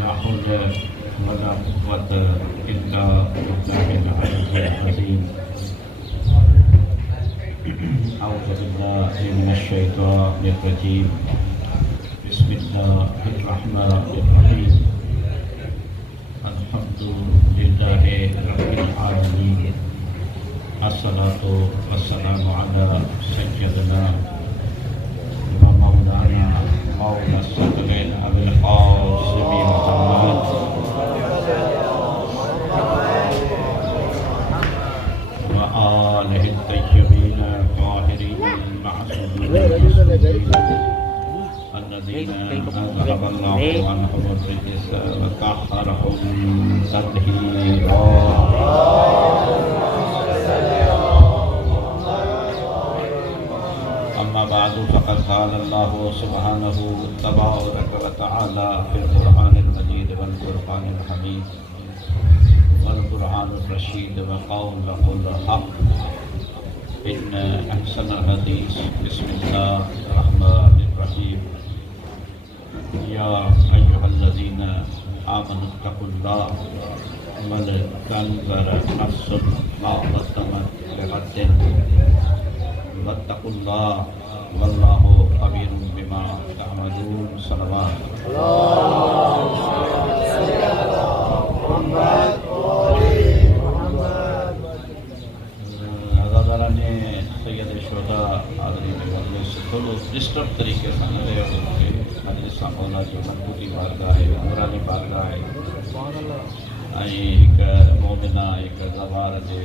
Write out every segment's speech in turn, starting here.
ला हौल वला कुव्वत इल्ला बिल्लाहिल अलिय्यिल अज़ीम। अऊज़ु बिल्लाहि मिनश शैतानिर रजीम। बिस्मिल्लाहिर रहमानिर रहीम। अल्हम्दुलिल्लाहि रब्बिल आलमीन। अस्सलातु वस्सलामु अला सय्यिदिना व मौलाना मौला सदरैन अबिल क़ासिम मुहम्मद व आलिहि तय्यबीन ताहिरीन मअसूमीन अल्लज़ीना अज़हबल्लाहु अन्हुम अर्रिज्स व तह्हरहुम तत्हीरा। अम्मा बादु फ़क़द क़ालल्लाहु सुब्हानहु तबारक व तआला फ़िल क़ुरआनिल मजीद वल फ़ुरक़ानिल हमीद वल क़ुरआनिर रशीद व क़ौलुल हक़। इन्न अहसनल हदीस बिस्मिल्लाहिर रहमानिर रहीम। या अय्युहल्लज़ीना आमनुत्तक़ुल्लाह वल तंज़ुर नफ्सुम मा क़द्दमत लिग़द्दिन वत्तक़ुल्लाह वल्लाहु ख़बीरुम बिमा तअमलून। सल्लल्लाहु हज़ाराने सैयद शुहदा हाज़रीन मजलिस थोड़ो डिस्टर्ब तरीक़े सां न रहियो कि मजलिस सां मौला जो मज़बूती बारगाह आहे, नूरानी बारगाह आहे ऐं हिकु मोमिना हिकु ज़वार जे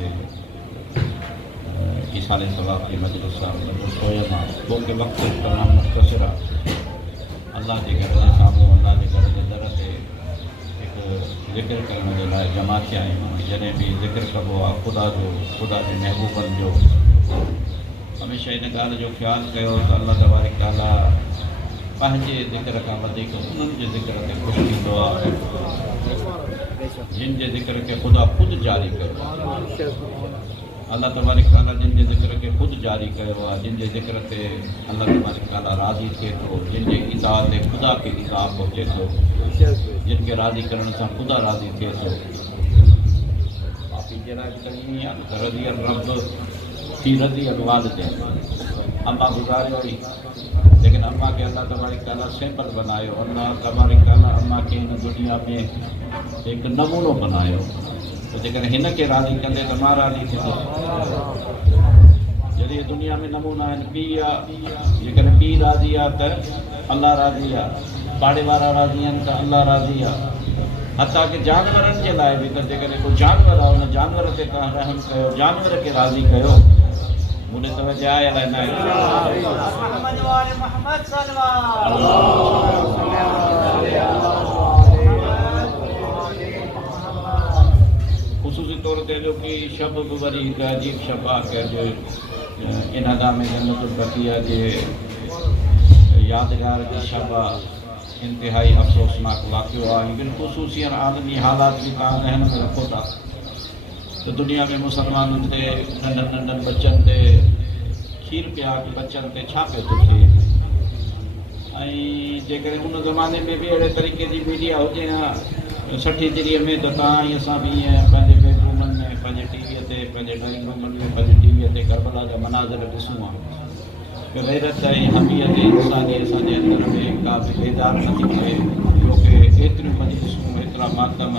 ईसाले सवाब की मजलिस सोया मां क्योंकि वक्त तमामु मुख़्तसिर आहे। अल्लाह जे घर जे साम्हूं अल्लाह जे घर जे दर ते हिकु ज़िक्र करण जे लाइ जमा थिया आहियूं। जॾहिं बि ज़िक्र कबो आहे ख़ुदा जो, ख़ुदा जे महबूबनि जो, हमेशह इन ॻाल्हि जो ख़्यालु कयो त अल्लाह तबारक तआला पंहिंजे ज़िक्र खां वधीक उन्हनि जे ज़िक्र ते ख़ुशि थींदो आहे जिन जे ज़िक्र खे ख़ुदा ख़ुदि जारी कयो। अल्लाह तबारक तआला जिन जे ज़िक्र खे ख़ुदि जारी कयो आहे, जिन जे ज़िक्र ते अल्लाह तबारक तआला राज़ी थिए थो, जिन जे इज़ा ते ख़ुदा खे इज़ा पहुचे थो, जिन खे राज़ी करण सां ख़ुदा राज़ी थिए थो। बाक़ी जरा चङी आहे त रज़ी रब थी रज़ी वालिदैन। अम्मा गुज़ारियो हुई लेकिन अम्मा के अल्लाह तबारक तआला सैंपल बनायो। अल्लाह तबारक तआला अम्मा के हिन दुनिया में एक नमूनो बनायो। तो जेकर हिन खे राज़ी कंदे त मां राज़ी थींदुसि। जॾहिं दुनिया में नमूना आहिनि। पीउ आहे, जेकर पीउ राज़ी आहे त अल्लाह राज़ी आहे, पाड़े वारा राज़ी आहिनि त अल्लाह राज़ी आहे। हथा कि जानवरनि जे लाइ बि त जेकॾहिं को जानवर आहे उन जानवर ते तव्हां रहम कयो, जानवर खे राज़ी कयो। मूं तवजह आहे अलाए न आहे? ख़ुसूसी तौर ते जो कि शब बि वरी हिकु अजीब शब आहे कि अॼु इनादा में जन्नतुल बक़िया जे यादगार जी शब आहे। इंतिहाई अफ़सोसनाक वाक़ियो आहे। लेकिन ख़ुसूसियत आलमी हालात बि तव्हां ज़हन में रखो था त दुनिया में मुसलमाननि ते नंढनि नंढनि बच्चनि ते खीर पिया के बच्चनि ते छा पियो थो थिए। ऐं जेकॾहिं उन ज़माने में बि अहिड़े तरीक़े जी मीडिया हुजे हा 60 में त तव्हां ऐं असां बि ईअं पंहिंजे बेडरूमनि में, पंहिंजे टीवीअ ते, पंहिंजे ड्राइंग रूमनि में, पंहिंजे टीवीअ ते करबला जा मनाज़िर ॾिसूं हा कि गैरत ऐं हमीयत इंसानी असांजे अंदर में का बि बेदार नथी थिए। छोकी एतिरियूं मजलिसूं, एतिरा मातम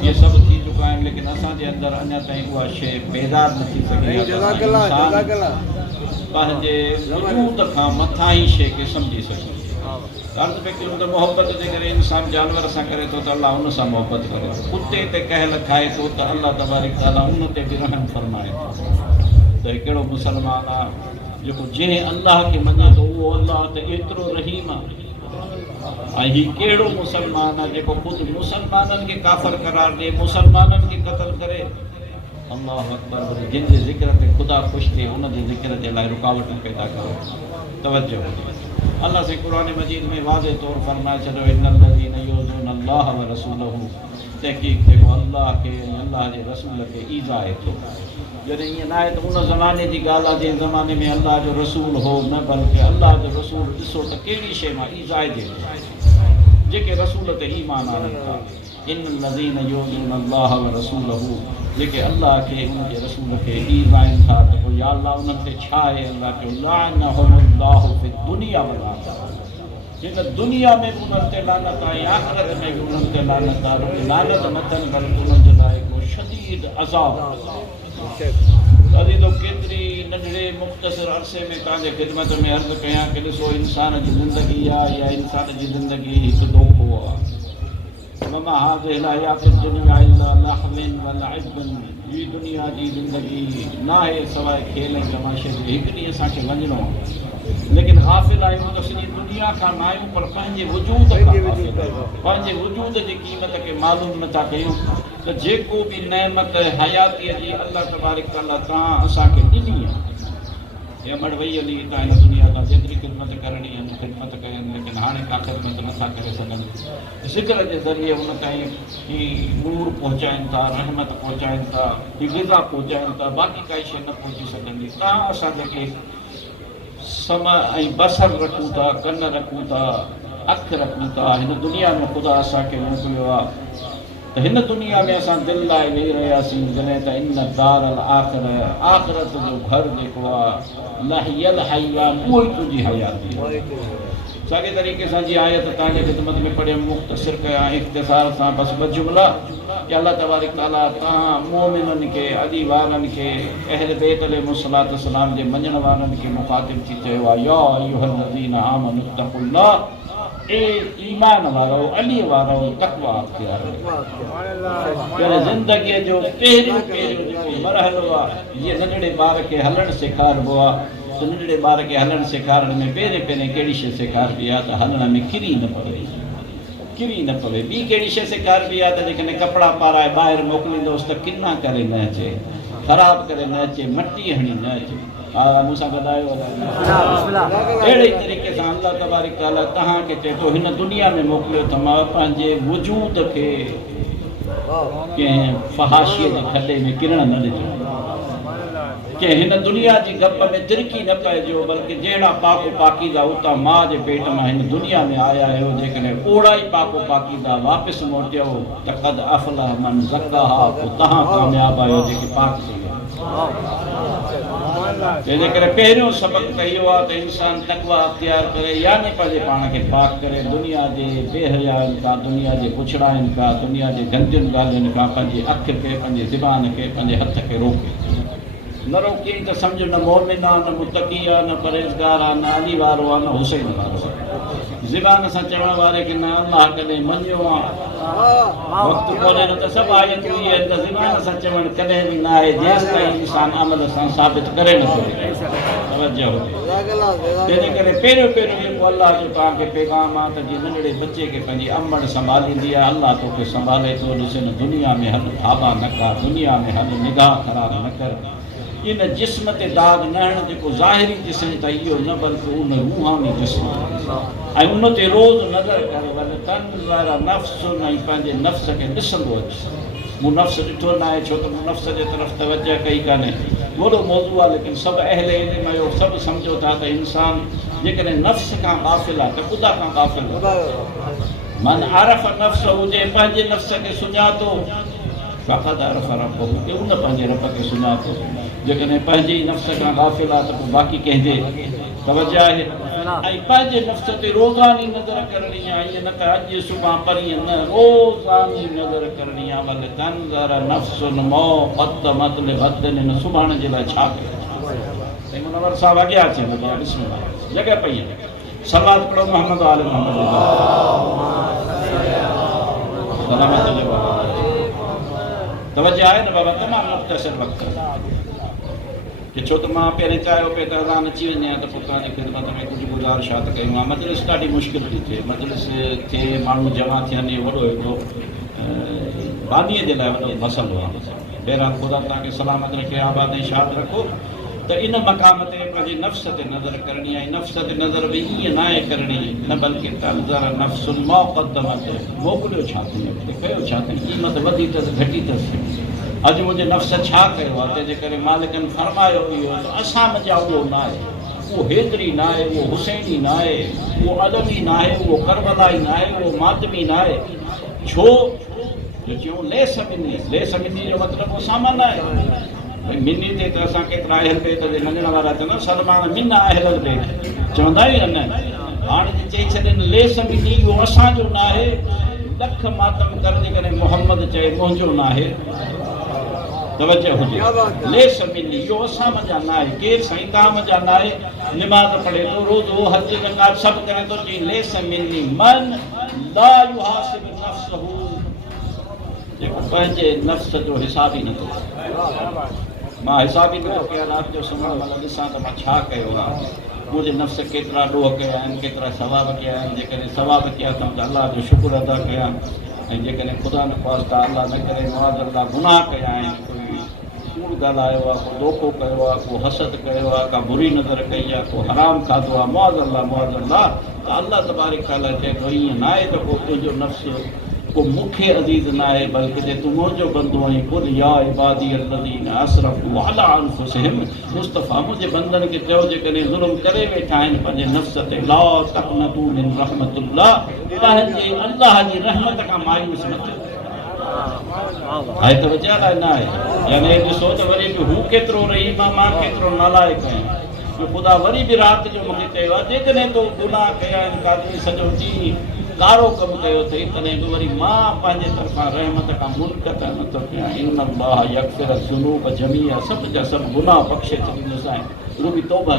इहे सभु थी चुका आहिनि लेकिन असांजे अंदरि अञा ताईं उहा शइ बेदार नथी सघे। पंहिंजे वजूद खां मथां ई शइ खे सम्झी सघे। अर्ज़ पे कयूं त मोहबत जेकॾहिं इंसान जानवर सां करे थो त अल्लाह उन सां मोहबत करे थो। कुते ते कहल खाए थो त अल्लाह तबारक तआला उन ते बि रहम फरमाए थो। त कहिड़ो मुसलमान आहे जेको जंहिं अल्लाह खे मञे थो उहो अल्लाह त एतिरो रहीम आहे। ऐं हीउ कहिड़ो मुसलमान आहे जेको ख़ुदि मुसलमाननि खे काफ़िर करार ॾिए, मुसलमाननि खे क़त्ल करे। अल्लाह अकबर। जिन जे ज़िक्र ते ख़ुदा ख़ुशि थिए उन जे ज़िक्र जे लाइ रुकावटूं पैदा करो। तवज्जो। अल्लाह से कुरान मजीद में वाज़े तौर फरमाए छॾियो इन्नल्लज़ीना युज़ूना अल्लाह व रसूलहू। तहक़ीक़ जेको अल्लाह खे ऐं अल्लाह जे रसूल खे ईज़ाए थो। जॾहिं ईअं न आहे त उन ज़माने जी ॻाल्हि आहे जंहिं ज़माने में अल्लाह जो रसूल हो, न बल्कि अल्लाह जो रसूल ॾिसो त कहिड़ी शइ मां ईज़ाए जे जेके रसूल ते ईमान आणनि था। इन लज़ीन युज़ून अल्लाह व रसूलहू, जेके अल्लाह के उनके रसूल के ईज़ाइन था त पोइ या अल्लाह उन्हनि ते छा आहे? अल्लाह चयो लाअनहुमुल्लाहु फ़िद दुनिया वल आख़िरह, हिन दुनिया में बि उन्हनि ते लानत आहे, आख़िरत में बि उन्हनि ते लानत आहे। रुॻो लानत न थियनि बल्कि उन्हनि जे लाइ को शदीद अज़ाब। अज़ीज़ो, केतिरी नंढड़े मुख़्तसिर अरसे में तव्हांजे ख़िदमत में अर्ज़ु कयां कि ॾिसो, इंसान जी ज़िंदगी आहे या इंसान जी ज़िंदगी हिकु दोखो आहे। वमा हाज़िहिल हयातुद दुनिया इल्ला लहवन व लइबन, ही दुनिया जी ज़िंदगी न आहे सवाइ खेल ऐं तमाशे जे। हिकु ॾींहुं असांखे वञिणो आहे, लेकिन गाफ़िल आहियूं त सॼी दुनिया खां न आहियूं, पर पंहिंजे वजूद पंहिंजे वजूद जी क़ीमत खे मालूम नथा कयूं। त जेको बि नेमत हयातीअ जी अल्लाह तबारक तआला तव्हां असांखे ॾिनी आहे, हे अमड़ वई हली तव्हां हिन दुनिया तां जेतिरी ख़िदमत करणी आहे ख़िदमत कयनि, लेकिन हाणे का ख़िदमत नथा करे सघनि। ज़िक्र जे ज़रिए उन ताईं ही नूर पहुचाइनि था, रहमत पहुचाइनि था, ही ग़िज़ा पहुचाइनि था, बाक़ी काई शइ न पहुची सघंदी। तव्हां असां जेके समय ऐं बसर रखूं था, कन रखूं था, अखि रखूं था, हिन दुनिया में ख़ुदा असांखे मोकिलियो आहे। त हिन दुनिया में असां दिलि लाइ वेही रहियासीं, जॾहिं त इन दारल आख़िरत, आख़िरत जो घर जेको आहे लहियल हयात, उहो ई तुंहिंजी हयाती आहे। साॻे तरीक़े सां जी आयत तव्हांजे ख़िदमत में पढ़ियमि, मुख़्तसिर कयां इख़्तिसार सां बसि ॿ जुमिला कि अल्लाह तबारक तआला तव्हां मोमिननि खे, अली वारनि खे, अहल बैत अलैहिमुस्सलातु वस्सलाम जे मञण वारनि खे मुख़ातिब थी चयो आहे, या अय्युहल्लज़ीना आमनू इत्तक़ुल्लाह, ए ईमान वारो, अली वारो, तक़वा अख़्तियार कयो। ज़िंदगीअ जो पहिरियों जेको मरहलो आहे, जीअं नंढड़े ॿार खे हलणु सेखारिबो आहे, त नंढड़े ॿार खे हलणु सेखारण में पहिरें कहिड़ी शइ सेखारिबी आहे? त हलण में किरी न पवे, किरी न पवे। ॿी कहिड़ी शइ सेखारिबी आहे? त जेकॾहिं कपिड़ा पाराए ॿाहिरि मोकिलींदोसि त किना करे न अचे, ख़राबु करे न अचे, मटी हणी न अचे। हा, मूंसां ॻाल्हायो। अहिड़े तरीक़े सां अल्लाह तबारक तआला तव्हांखे चए थो, हिन दुनिया में मोकिलियो त मां पंहिंजे वजूद खे कंहिं फहाशीअ जे खॾे में किरण न ॾिजो, कि हिन दुनिया जी गप में तिरकी न पइजो, बल्कि जहिड़ा पाको पाकीदा उतां माउ जे पेट मां हिन दुनिया में आया आहियो, जेकॾहिं ओड़ा ई पाको पाकीदा वापसि मोटियो त क़द अफ़लह मन ज़क्काहा, पोइ तव्हां कामयाबु आहियो जेके पाक थी विया। जंहिंजे करे पहिरियों सबक़ त इहो आहे त इंसान तक़वा अख़्तियार करे, यानी पंहिंजे पाण खे पाक करे, दुनिया जे बेहयाइनि खां, दुनिया जे पुछड़ाइनि खां, दुनिया जे गंदियुनि ॻाल्हियुनि खां पंहिंजी अखि खे, पंहिंजे ज़बान खे, पंहिंजे हथ खे रोके। न रोकी त सम्झ न मोमिन आहे, न मुतक़ी आहे, न परहेज़गार आहे, न अली वारो आहे, न हुसैन वारो आहे। ज़बान सां चवण वारे खे न अल्लाह कॾहिं मञियो आहे, वक़्तु कोन्हे न त सभु आयतूं इहे आहिनि त ज़बान सां चवणु कॾहिं बि न आहे, जेसि ताईं इंसान अमल सां साबित करे नथो। तवजो हुजे। तंहिंजे करे पहिरियों जेको अल्लाह जो तव्हांखे पैगाम आहे त जीअं नंढड़े बचे खे पंहिंजी अमड़ संभालींदी आहे, अल्लाह तोखे संभाले थो। ॾिसनि, दुनिया में हल थाबा न कर, दुनिया में हल निगाह ख़राब न कर। इन जिस्म ते दाग न हण जेको ज़ाहिरी जिस्म त इहो न, बल्कि उन रूहानी जिस्म ऐं उन ते रोज़ नज़र कर। वल तनज़र नफ़्स, ऐं पंहिंजे नफ़्स खे ॾिसंदो अचे। मूं नफ़्स ॾिठो न आहे, छो त मूं नफ़्स जे तरफ़ तवजह कई कान्हे। वॾो मौज़ू आहे, लेकिन सभु अहले इल्म जो सभु सम्झो था त इंसान जेकॾहिं नफ़्स खां ग़ाफ़िल आहे त ख़ुदा खां ग़ाफ़िल आहे। मन आरफ़ नफ़्स हुजे, पंहिंजे नफ़्स खे सुञातो, फ़क़द अरफ़ रब्बहू, कि उन पंहिंजे रब खे सुञातो। जेकॾहिं पंहिंजे ई नफ़्स खां ग़ाफ़िल आहे त पोइ बाक़ी कंहिंजे तवजह आहे। ऐं पंहिंजे नफ़्स ते रोज़ानी नज़र करणी आहे, ईअं न त अॼु सुभाणे परीहं न, रोज़ानी नज़र करणी आहे। भले तनज़र नफ़्सुन मा क़द्दमत लिग़दन, न सुभाणे जे लाइ छा कयो। मुनव्वर साहब अॻियां अचनि, बिस्मिल्लाह, जॻह पई आहे। सलात पढ़ो मोहम्मद आले मोहम्मद। सलामत जो तवजह आहे न बाबा, तमामु मुख़्तसिर वक़्तु कि छो त मां पहिरें चाहियो पिए त अज़ान अची वञे त पोइ तव्हांजी ख़िदमत में कुझु गुज़ारिशात कयूं आहे। मजलिस ॾाढी मुश्किल थी थिए, मजलिस थे, माण्हू जमा थियनि, इहो वॾो हिकिड़ो बानीअ जे लाइ वॾो मसइलो आहे। बहरहाल ख़ुदा तव्हांखे सलामत रखे, आबाद ऐं शाद रखो। त इन मक़ाम ते पंहिंजे नफ़्स ते नज़र करणी आहे। नफ़्स ते नज़र बि ईअं न आहे करणी, न बल्कि तनज़र नफ़्सुन मा क़द्दमत, मोकिलियो छा अथई, अॻिते कयो छा अथई, क़ीमत वधी अथसि घटी अथसि, अॼु मुंहिंजे नफ़्स छा कयो आहे। तंहिंजे करे मालिकनि फरमायो इहो त असां मज़ा उहो न आहे। वो हैदरी ना है, वो हुसैनी ना है, वो अदमी ना है, वो करबलाई ना है, वो मातमी ना है। छो जो चूं ले समिनी जो मतलब वो सामान है भाई। मिनी ते तो असां केतिरा अहल बेत जे मञण वारा चवंदा सलमान मिन अहल बेत चवंदा ई न। हाणे जे चई छॾनि ले समिनी इहो असांजो न आहे, लख मातम कर जेकॾहिं मोहम्मद चए मुंहिंजो न आहे। तवज्जो हुजे, ले समिनी इहो असां मज़ा न आहे, केरु साईं तव्हां मज़ा न आहे। निमाज़ पढ़े थो रोज़ो हज ज़कात सभु करे थो, चई ले समिनी मन ला युहासिब नफ्सहू, जेको पंहिंजे नफ़्स जो हिसाब ई नथो करे। मां हिसाब ई नथो कयां, राति जो सुम्हण महिल ॾिसां त मां छा कयो आहे, मुंहिंजे नफ़्स केतिरा ॾोह कया आहिनि, केतिरा सवाब कया आहिनि। जेकॾहिं सवाब कया त अलाह जो शुक्र अदा कयां, ऐं जेकॾहिं ख़ुदा न ख़्वास्ता अलाह न करे मुआज़ अल्लाह गुनाह कया आहिनि, कोई कूड़ ॻाल्हायो आहे, को धोखो कयो आहे, को हसद कयो आहे, का बुरी नज़र कई आहे, को हराम खाधो आहे, मुआज़ अल्लाह त अल्लाह तबारक तआला चए थो ईअं न आहे त को तुंहिंजो नफ़्स को मूंखे अज़ीज़ न आहे, बल्कि जे तूं मुंहिंजो बंदो आहीं। कुल या इबादी अल्लज़ीना असरफ़ू अला अनफुसिहिम, मुस्तफ़ा मुंहिंजे बंदनि खे चयो जेकॾहिं ज़ुल्म करे वेठा आहिनि पंहिंजे नफ़्स ते, ला तक़नतू मिन रहमतिल्लाह, पंहिंजे अल्लाह जी रहमत खां मायूस न थियो। आहे त वजह लाइ न आहे, यानी ॾिसो त वरी बि हू केतिरो रही मां केतिरो नालाइक़ आहियां। ख़ुदा वरी बि राति जो मूंखे चयो आहे जेकॾहिं तो गुनाह कया आहिनि, काॾे सॼो ॾींहुं कारो कमु कयो अथई, तॾहिं बि वरी मां पंहिंजे तरफ़ां रहमत खां मुनक़त नथो कयां। इन अल्लाह यग़फ़िरु ज़ुनूब जमीअ, सभु जा सभु गुनाह बख़्शे छॾींदुसि। ऐं रूबी तौबा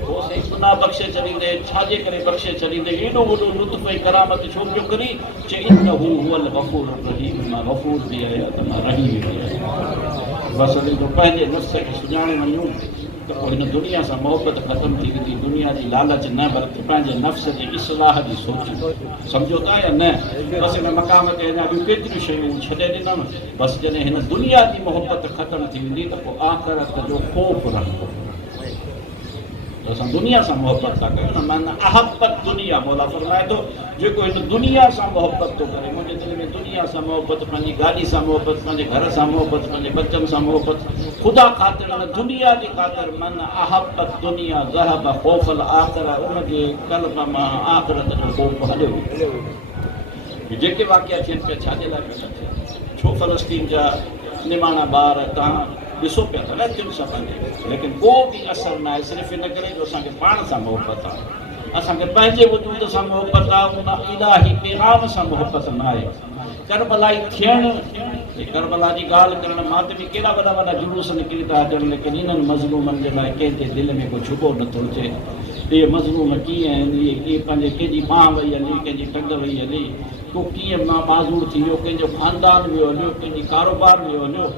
पोइ गुनाह बख़्शे छॾींदे, छाजे करे बख़्शे छॾींदे, एॾो वॾो लुत्फ़ ऐं करामत छो पियो करी। चए इन्नहू हुवल गफ़ूरुर रहीम, मां गफ़ूर बि आहियां त मां रहीम बि आहियां। बसि हली जो पंहिंजे नफ़्स खे सुञाणे वञूं त पोइ हिन दुनिया सां मोहबत ख़तमु थी वेंदी। दुनिया जी लालच न, बल्कि पंहिंजे नफ़्स जी इस्लाह जी सोच। सम्झो था या न? बसि हिन मक़ाम ते अञा ॿियूं केतिरियूं शयूं छॾे ॾिनमि। बसि जॾहिं हिन दुनिया जी मोहबत ख़तमु थी वेंदी त पोइ आख़िरत जो ख़ौफ़ रहंदो। त असां दुनिया सां मोहबत था कयूं न, माना अहबत दुनिया, मौला फरमाए थो जेको हिन दुनिया सां मोहबत थो करे, मुंहिंजे दिलि में दुनिया सां मोहबत, पंहिंजी गाॾी सां मोहबत, पंहिंजे घर सां मोहबत, पंहिंजे बचनि सां मोहबत, ख़ुदा ख़ातिर न दुनिया जी ख़ातिर, मन अहबत दुनिया ज़हब ख़ौफ़ल आख़िरा, उनजे क़ल्ब मां आख़िरत जो ख़ौफ़ हलियो। जेके वाक़िया थियनि पिया छाजे लाइ पिया थियनि? छो फ़लस्तीन जा निमाणा ॿार तव्हां ॾिसो पिया त लथियुनि सां पंहिंजे, लेकिन को बि असरु न आहे, सिर्फ़ु इन करे जो असांखे पाण सां मोहबत आहे, असांखे पंहिंजे वजूद सां मोहबत आहे, उन इलाही पैगाम सां मोहबत न आहे। करबलाई थियणु, करबला जी ॻाल्हि करणु, मातमी केॾा वॾा वॾा जुलूस निकिरी था अचनि, लेकिन इन्हनि मज़लूमनि जे लाइ कंहिंजे दिलि में को छुबो नथो अचे। इहे मज़लूम कीअं आहिनि, इहे पंहिंजे कंहिंजी मां वई हली, कंहिंजी टंग वई हली, को कीअं मां माज़ूर थी वियो, कंहिंजो ख़ानदान वियो हलियो, कंहिंजी कारोबार वियो हलियो,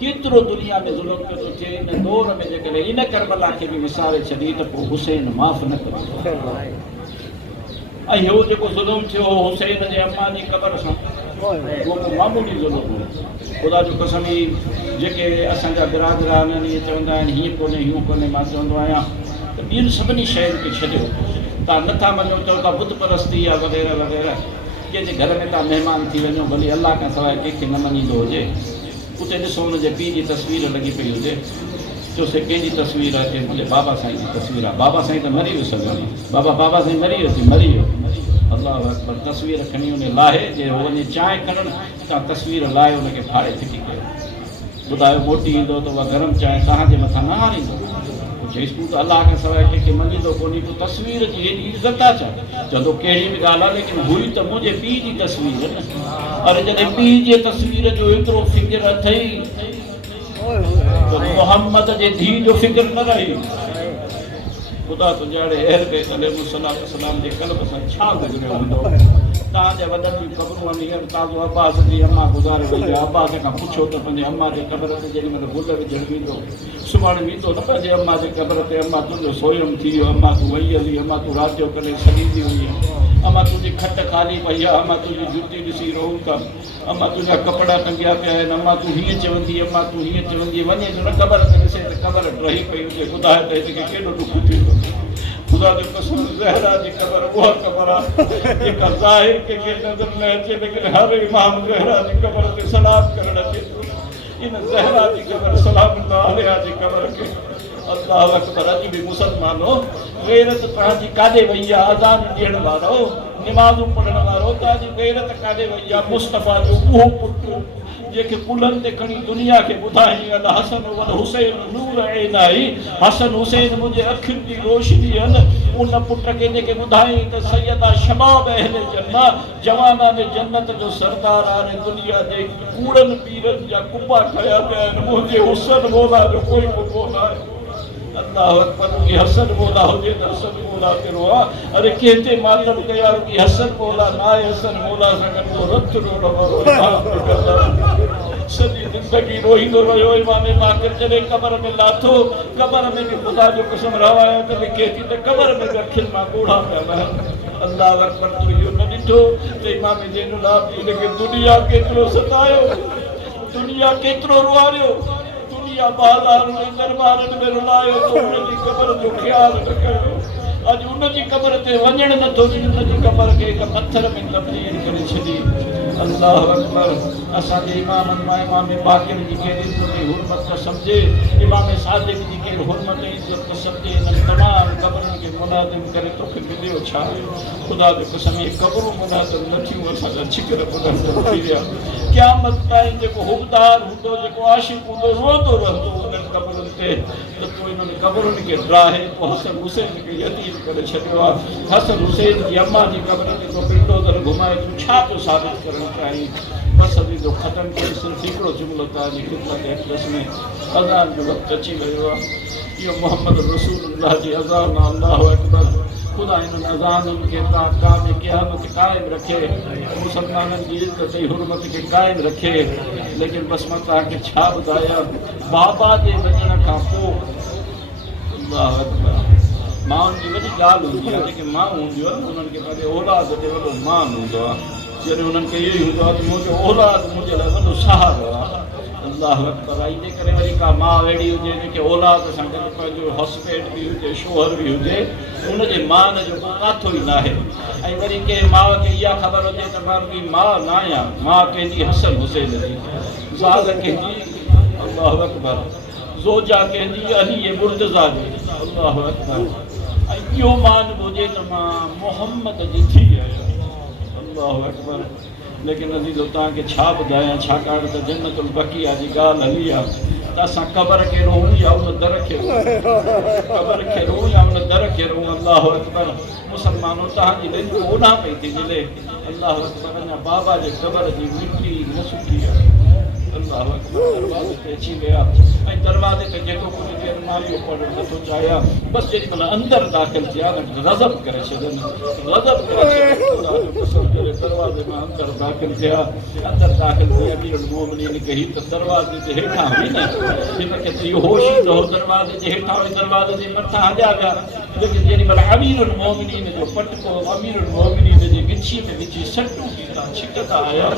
केतिरो दुनिया में ज़ुल्म पियो थो थिए। इन दौर में जेकॾहिं इन करबला खे बि विसारे छॾी त पोइ हुसैन माफ़ न कंदो। ऐं इहो जेको ज़ुल्म थियो हुसैन जे अम्मा जी क़बर सां, उहो को मामूली ज़ुल्म हो। ख़ुदा जो कसम ई जेके असांजा बिरादरान आहिनि इहे चवंदा आहिनि हीअं कोन्हे हीअं कोन्हे, मां चवंदो आहियां त ॿियुनि सभिनी शयुनि खे छॾियो, तव्हां नथा मञो, चओ था बुत परस्ती आहे वग़ैरह वग़ैरह। कंहिंजे घर में तव्हां महिमान थी वञो, भली अलाह खां सवाइ कंहिंखे न मञींदो हुजे, उते ॾिसो हुनजे पीउ जी तस्वीर लॻी पई हुजे, चयोसि कंहिंजी तस्वीर आहे, चई मुंहिंजे बाबा साईं जी तस्वीर आहे। बाबा साईं त मरी वियो सघंदी, बाबा साईं मरी वियो। अलाह अकबर, तस्वीर खणी उन लाहे, जे वञे चांहि खणणु, तव्हां तस्वीर लाहे हुनखे फाड़े फिटी कयो। ॿुधायो मोटी ईंदो त उहा गरम चांहि तव्हांजे मथां न हारींदो। चईसि तूं त अलाह खां सवाइ कंहिंखे मञींदो कोन्हे, तूं तस्वीर जी हेॾी इज़त आहे छा? चवंदो कहिड़ी बि ॻाल्हि आहे, लेकिन हुई त मुंहिंजे पीउ जी तस्वीर न। अरे जॾहिं पीउ जे तस्वीर जो एतिरो फ़िक्र अथई त मोहम्मद जे धीउ जो फ़िक्र न रही। ख़ुदा तुंहिंजे अहिड़े अलैहिस्सलाम जे क़ल्ब सां छा गुज़रियो हूंदो? तव्हांजे वॾनि जी क़बरूं आहिनि, हींअर ताज़ो अब्बास जी अम्मा गुज़ारे वई आहे। अब्बास खां पुछो त पंहिंजे अम्मा जे क़बर ते जेॾी महिल गुल विझणु वेंदो, सुम्हणु वेंदो न पंहिंजे अम्मा जे क़बर ते, अम्मा तुंहिंजो सोयम थी वियो, अम्मा तूं वई हली, अम्मा तूं राति जो कॾहिं सॾींदी हुई, अम्मा तुंहिंजी खट ख़ाली पई आहे, अम्मा तुंहिंजी जुती ॾिसी रहूं था, अम्मा तुंहिंजा कपिड़ा टंगिया पिया आहिनि, अम्मा तूं हीअं चवंदी, अम्मा तूं हीअं चवंदी। वञे थो न क़बर ते ॾिसे त क़बर रही पई हुजे, ॿुधाए त हिनखे केॾो ॾुख थींदो। ख़ुदा जो कसम, ज़हरा जी क़बर उहा क़बर आहे जेका ज़ाहिर कंहिंखे नज़र न अचे, लेकिन हर इमाम ज़हरा जी क़बर ते सलाम करणु अचे थो। इन ज़हरा जी क़बर, सलाम अलैहा जी क़बर खे अल्लाह अकबर। अॼु बि मुसलमानो गैरत तव्हांजी काॾे वई आहे? अज़ान ॾियण वारो, निमाज़ूं पढ़ण वारो, तव्हांजी गैरत काॾे वई आहे? मुस्तफ़ा जो उहो पुटु जेके पुलनि ते खणी दुनिया खे ॿुधाई अल हसन वल हुसैन नूर ऐनाई, हसन हुसैन मुंहिंजे अखियुनि जी रोशनी आहिनि, उन पुट खे जेके ॿुधाई त सैयदा शबाब अहले जन्नत, जवाना ने जन्नत जो सरदार आहे, दुनिया जे कूड़नि पीरनि जा कुपा ठहिया पिया आहिनि, मुंहिंजे हुसन मौला जो कोई कुपो न आहे। अल्लाह अकबर। रुॻी हसन मौला हुजे त हसन मौला कहिड़ो आहे? अरे कंहिं ते मातम कया, रुॻी हसन मौला न आहे, हसन मौला सां गॾु रत रोड़ वारो सॼी ज़िंदगी रोईंदो रहियो। इमाम बाक़िर जॾहिं क़बर में लाथो, क़बर में बि ख़ुदा जो कसम रवायत त लिखे थी त क़बर में बि अखियुनि मां ॻोढ़ा पिया वहनि। अल्लाह अकबर। तूं इहो न ॾिठो त इमाम ज़ैनुल आबिदीन खे दुनिया केतिरो सतायो, दुनिया केतिरो रुआरियो, दुनिया बाज़ार में दरबारनि में रुलायो, तो उनजी क़बर जो ख़्यालु न कयो। अॼु उनजी क़बर ते वञणु नथो ॾिए, उनजी क़बर खे हिकु पथर में तब्दील करे छॾी। अल्लाह अकबर। असांजे इमाम बाक़िर जी केॾी तुंहिंजी हुरमत सम्झे, इमाम सादिक जी केॾी हुरमत इज़त सम्झे, इन्हनि तमामु क़बरुनि खे मुनादिम करे तोखे मिलियो छा? ख़ुदा जो कसम इहे क़बरूं मुनादिम न थियूं, असांजा छिकर मुनादिम थी विया। क़यामत ताईं जेको हुबदार हूंदो, जेको आशिक़ हूंदो, रोंदो रहंदो उन्हनि क़बरुनि ते, त तूं इन्हनि क़बरुनि खे ड्राहे पोइ हसन हुसैन खे यतीम करे छॾियो आहे। हसन हुसैन जी अम्मा जी क़बर ते तो पिंडो दर घुमाए तूं छा पियो साबित करणु चाहीं? बसि अभी जो ख़तमु कयो। सिर्फ़ु हिकिड़ो जुमिलो तव्हांजी ख़िदमत एक्सप्रेस में अज़ान जो वक़्तु अची वियो आहे। इहो मोहम्मद रसूलुल्लाह जी अज़ान आहे। अल्लाहु अकबर। ख़ुदा इन्हनि अज़ाननि खे ताक़ात क़यामत क़ाइमु रखे, मुसलमाननि जी इज़त ऐं हुरमत खे क़ाइमु रखे। लेकिन बसि मां तव्हांखे छा ॿुधायां, बाबा जे वञण खां पोइ अल्लाहु अकबर माउनि जी वॾी ॻाल्हि हूंदी आहे। जेके माउ हूंदियूं आहिनि उन्हनि खे पंहिंजे औलाद ते वॾो मान हूंदो आहे। जॾहिं उन्हनि खे इहो ई हूंदो आहे त मुंहिंजो औलाद मुंहिंजे लाइ वॾो सहारो आहे। अल्लाह अकबर। इन करे वरी का माउ अहिड़ी हुजे जेके औलाद सां गॾु पंहिंजो हस्बैंड बि हुजे, शोहर बि हुजे, उनजे मान जो को काथो ई न आहे। ऐं वरी कंहिं माउ खे इहा ख़बर हुजे त मां रुॻी माउ न आहियां, माउ कंहिंजी हसन हुसैन जी, ज़ाल कंहिंजी अल्लाह अकबर, ज़ोजा कंहिंजी अली मुर्तज़ा जी, अल्लाह अकबर। ऐं इहो मान हुजे त मां मोहम्मद जी थी आहियां, अल्लाह अकबर। लेकिन अज़ीज़ो तव्हांखे छा ॿुधायां, छाकाणि त जन्नतुल बक़िया जी ॻाल्हि हली आहे त असां क़बर खे रोऊं या उन दर खे रोऊं, क़बर खे रोऊं या उन दर खे रोऊं। अल्लाह अकबर। मुसलमानो तव्हांजी लिंग ओॾां पई थी मिले, अल्लाह अकबर। अञा बाबा जे क़बर जी मिटी न सुकी आहे। अल्लाह अकबर। दरवाज़े ते अची विया ऐं दरवाज़े ते जेको कुझु देरि मां इहो पढ़णु नथो चाहियां, बसि जेॾी महिल अंदरि दाख़िल थिया न गज़ब करे छॾनि, गज़ब करे छॾनि। दरवाज़े मां अंदरि दाख़िल थिया, अंदरि दाख़िल थी अमीरुल मोमिनीन खे हीअ त दरवाज़े जे हेठां हुई न, हिन खे त इहो होश ईंदो हो दरवाज़े जे हेठां हुई, दरवाज़े जे मथां हलिया विया। लेकिन जेॾी महिल अमीरुल मोमिनीन जो पटको अमीरुल मोमिनीन जी गिछी में विझी सटूं पीता छिकंदा आया,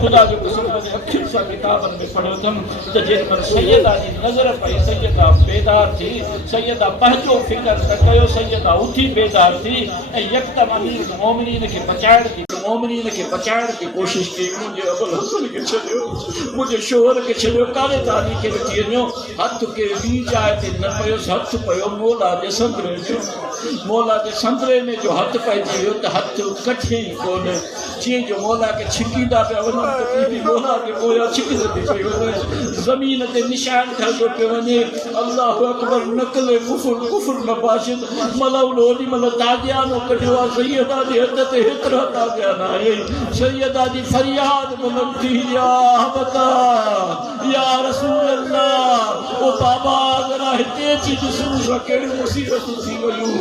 ख़ुदा जो कसम अखियुनि सां किताबनि में पढ़ियो अथमि त जेॾी महिल सैयदा जी नज़र पई, सैयदा बेदार थी, सैयदा पंहिंजो फ़िक्र न कयो, सैयदा उथी बेदार थी ऐं यकदम अमीरुल मोमिनीन खे बचाइण जी कोशिशि कई। मुंहिंजे अबुल हसन खे छॾियो, मुंहिंजे शोहर खे छॾियो, कारे ताली खे वठी वञो। हथु के ॿी जाइ ते न पियोसि, हथु पियो मौला जे संदरे जो, मौला जे संदरे में जो हथु पइजी वियो त हथु कठे ई कोन। जीअं जो मौला खे छिकींदा पिया वञनि त बि मौला खे पोयां छिकंदी पई वञे, ज़मीन ते निशान ठहंदो पियो वञे। अल्लाहु अकबर। नकल कुफुर मबाशिद मलउल ओॾी महिल ताजियानो कढियो आहे, सैयदा जे हथ ते हेतिरा ताजियान आहे। सैयदा जी फरियाद बुलंद थी, या हमता या रसूल अल्लाह, ओ बाबा ज़रा हिते अची ॾिसूं कहिड़ी मुसीबतूं थी वियूं।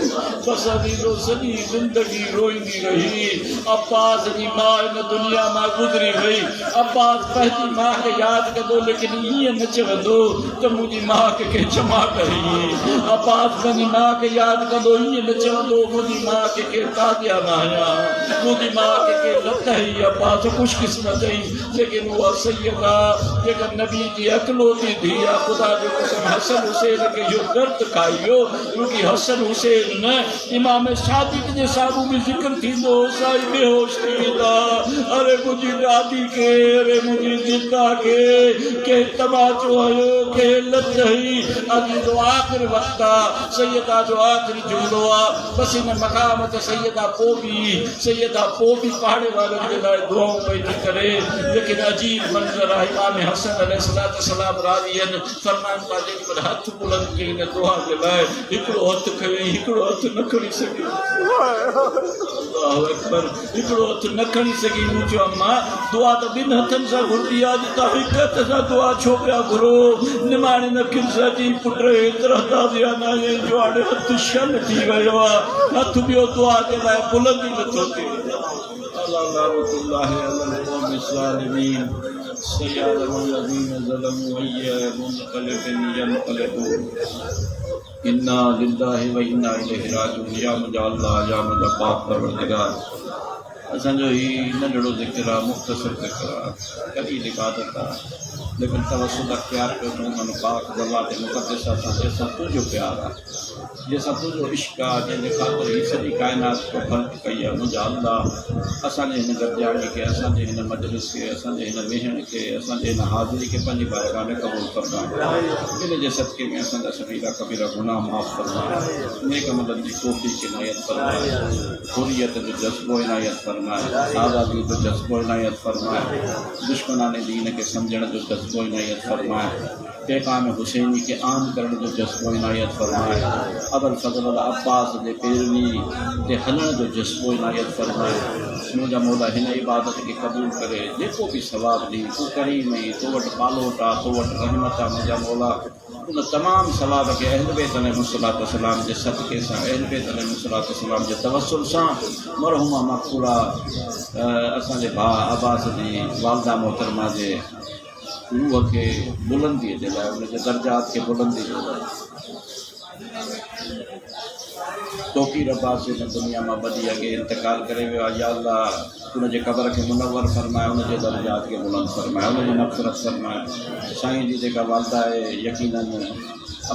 बसि अज़ीज़ो सॼी ज़िंदगी रोईंदी रही। अब्बास जी माउ हिन दुनिया मां गुज़री वई। अब्बास पंहिंजी माउ खे यादि कंदो, लेकिन ईअं न चवंदो त मुंहिंजी माउ खे कंहिं क्षमा कई। अब्बास पंहिंजी माउ खे यादि कंदो, ईअं न चवंदो मुंहिंजी माउ खे कंहिं ताजिया न आया, मुंहिंजी माउ खे कंहिं लत हई। अब्बास ख़ुशकिस्मत हुई, लेकिन उहा सैयदा जेका नबी जी अकलौती थी आहे, ख़ुदा जो कसम हसन हुसैन खे इहो दर्द खाई वियो। रुॻी हसन हुसैन न, इमाम सादिक जे साम्हूं बि ज़िक्र थींदो, साईं बेहोश थी वेंदा, अरे मुझी दादी के अरे मुझी जिद्दा के तबाचो आयो के लतही अभी जो आखिर वक्ता सैयदा जो आखिरी जुमलो बस इन मकाम ते सैयदा पोबी पहाड़े वालों के लाए दुआओं पे करे। लेकिन अजीब मंजर है इमाम हसन अलैहिस्सलाम राज़ियन फरमान का जेकर हाथ बुलंद की ने दुआ के लाए हिकड़ो हथ खवे हिकड़ो हथ न खणी सके अल्लाहु अकबर हिकड़ो हथ न खणी सके मुझो अम्मा दुआ तो बिन हथन सा घुरदी आज ता हिकत सा दुआ छोकरा घुरो निमाणी न किसा जी पुत्र इतरा दादिया ना ये जोड़े हथ शन थी गयो हथ बियो दुआ के लाए बुलंदी न थोती अल्लाह रहमतुल्लाह अलल कौम ज़ालिमीन सय्यदुल्लज़ीन ज़लमू वय्या मुनक़लिबिन यनक़लिबू इन्ना लिल्लाहि व इन्ना इलैहि राजिऊन या मुझा अल्लाह या मुझा पाक परवरदिगार असांजो ही नंढड़ो ज़िक्र आहे मुख़्तसर ज़िक्र आहे कॾहिं इबादत आहे लेकिन तवसुल प्यार कयो तो मन पाक ज़लात मुक़द्दस सां जंहिंसां तुंहिंजो प्यार आहे जंहिंसां तुंहिंजो इश्क़ आहे जंहिंजे ख़ातिर हीअ सॼी काइनात को ख़ल्क़ कई आहे मुंहिंजा अल्लाह असांजे हिन गॾिजाणी खे असांजे हिन मजलिस खे असांजे हिन वेहण खे असांजे हिन हाज़िरी खे पंहिंजी बारगाह में क़बूल फरमाए इन जे सदके में असांजा सभीरा कबीरा गुनाह माफ़ फरमाए नेक अमलनि जी तौफ़ीक़ इनायत फरमाए हुर्रियत जो जज़्बो इनायत फरमाए आज़ादी जो जज़्बो इनायत फरमाए दुश्मनाने दीन के समझण जो जज़्बो इनायत फरमाए पैगाम हुसैनी के आम करण जो जज़्बो इनायत फरमाए अबुल फज़ल अल अब्बास जे पैरवी ते हलण जो जज़्बो इनायत फरमाए मुंहिंजा मौला हिन इबादत के क़बूल करे जेको भी सवाब दी तू करीम ई तो वटि पालोट आहे तो वटि रहमत आहे मुंहिंजा मौला उन तमाम सवाब के अहल बैत अलैहिस्सलाम जे सदके सां अहल बैत अलैहिस्सलाम जे तवस्सुल सां मरहुमा मक़बूला असांजे भाउ अब्बास जी वालदा मोहतरमा जे रूह के बुलंदी जे लाइ उनजे दर्जात के बुलंदी जे लाइ तोक़ीर अब्बास हिन दुनिया मां बदी अॻे इंतकाल करे वियो आहे या अल्लाह उनजे क़ब्र के मुनव्वर फरमाए उनजे दर्जात के बुलंद फरमाए उनजी मग़फ़िरत फरमाए साईं जी जेका वालदा आहे यकीनन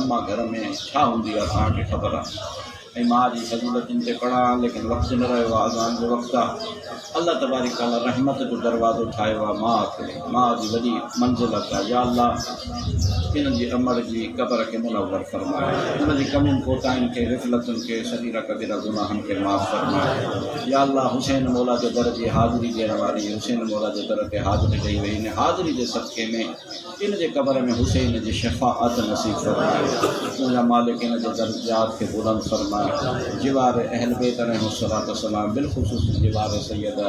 अम्मा घर में छा हूंदी आहे तव्हांखे ख़बर आहे ऐं मां जी फज़ीलतुनि ते पढ़ा लेकिन वक़्तु न रहियो आहे अज़ान जो वक़्तु आहे अल्लाह तबारक ताला रहमत जो दरवाज़ो ठाहियो आहे मां जी वॾी मंज़िलत आहे या अल्लाह इन जी अमर जी क़ब्र के मुनव्वर फरमाए उन जी कमियुनि कोताहियुनि खे ग़फ़लतुनि के सगीरा कबीरा गुनाहनि के माफ़ फरमाए या अल्लाह हुसैन मौला जे दर जी हाज़िरी ॾियण वारी हुसैन मौला जे दर ते हाज़िरी ॾेई वई इन हाज़िरी जे सदके में इन जे क़ब्र में हुसैन जी शफ़ाअत नसीब फरमाए मुंहिंजा मालिक इन जे दर्जात के बुलंद फरमाए जिवार अहल बैत अलैहिस्सलाम बिलख़ुसूस जिवार सैयदा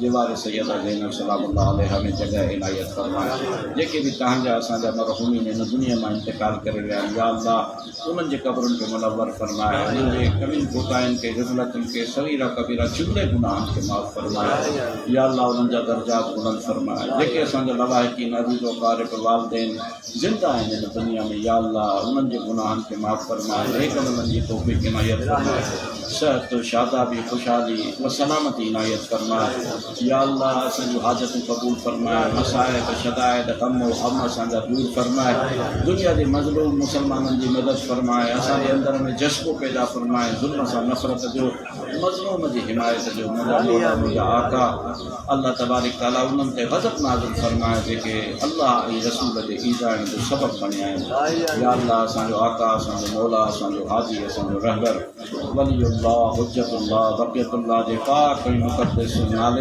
ज़ैनब सलामुल्लाह अलैहा में जगह इनायत फरमाए जेके भी तव्हांजा असांजा मरहूमीन इन दुनिया में इंतकाल करे विया या अल्लाह उन्हनि जे क़ब्रुनि खे मुनव्वर फरमाए उन्हनि जे कमियुनि कोताहियुनि खे ग़फ़लतुनि खे सगीरा कबीरा जुमले गुनाहनि खे माफ़ फरमाए या अल्लाह उन्हनि जा दर्जात बुलंद फरमाए जेके असांजा लवाहिकीन अज़ीज़ व क़ारिब वालिदैन ज़िंदा आहिनि इन दुनिया में या अल्लाह उन्हनि जे गुनाहनि खे माफ़ फरमाए नेक अमलनि जी तौफ़ीक़ इनायत फरमाए सेहत शादाबी खुशहाली व सलामती इनायत फरमाए या अल्लाह असांजूं हाजतूं क़बूल फरमाए मसाइब शदाइद गम व हम असांजा दूर फरमाए दुनिया जे मज़लूम मुसलमाननि जी मदद फरमाए असांजे अंदर में जज़्बो पैदा फरमाए ज़ुल्म सां नफ़रत जो मज़लूम जी हिमायत जो मुंहिंजा आका अल्लाह तबारक ताला उन्हनि ते ग़ज़ब नाज़िल फरमाए जेके अल्लाह ऐं रसूल जे ईज़ाइण जो सबबु बणिया आहिनि या अल्लाह असांजो आका असांजो मौला असांजो हाजी असांजो रहबर वलीउल्लाह हुज्जतुल्लाह बक़ियतुल्लाह जे पाक ऐं मुक़द्दस नाले